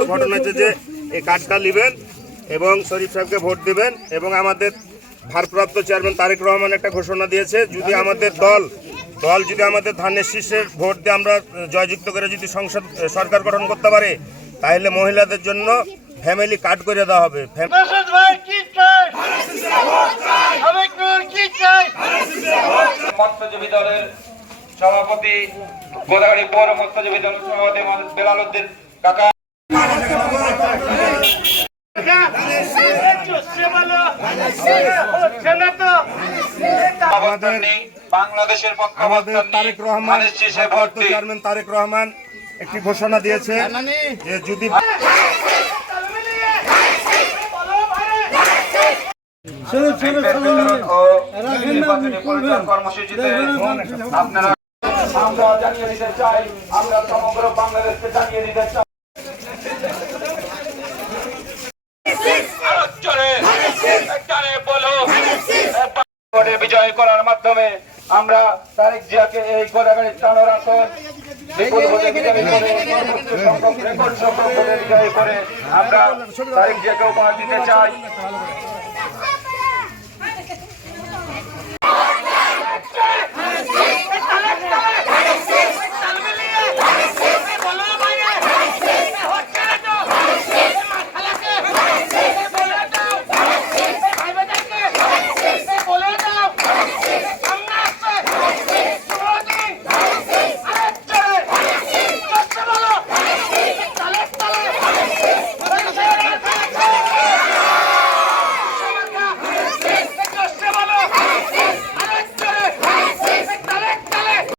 তো ঘটনা হচ্ছে যে এই কার্ডটা নেবেন এবং শরীফ সাহেবকে ভোট দিবেন। এবং আমাদের ভারপ্রাপ্ত চেয়ারম্যান তারেক রহমান একটা ঘোষণা দিয়েছে, যদি আমাদের দল যদি আমাদের ধানের শীষের ভোট দিয়ে আমরা জয়যুক্ত করে যদি সরকার গঠন করতে পারে, তাহলে মহিলাদের জন্য ফ্যামিলি কার্ড করে দেওয়া হবে। মৎস্যজীবী দলের সভাপতি, গোদাগাড়ি পৌর মৎস্যজীবী দলের সভাপতি বেলাল উদ্দিন কাকা, বাংলাদেশের আমাদের তারেক রহমান চেয়ারম্যান তারেক রহমান একটি ঘোষণা দিয়েছে যে যদি কর্মসূচিতে আপনারা আমরা জানিয়ে দিতে চাই, আমরা সমগ্র বাংলাদেশকে জানিয়ে দিতে চাই বিজয় করার মাধ্যমে আমরা তারেক জিয়াকে এই গোদাগাড়ির টানোর আসন বিপুল ভোটে বিজয়ী করে রেকর্ড সংখ্যক ভোটে বিজয়ী করে আমরা তারেক জিয়াকে উপহার দিতে চাই।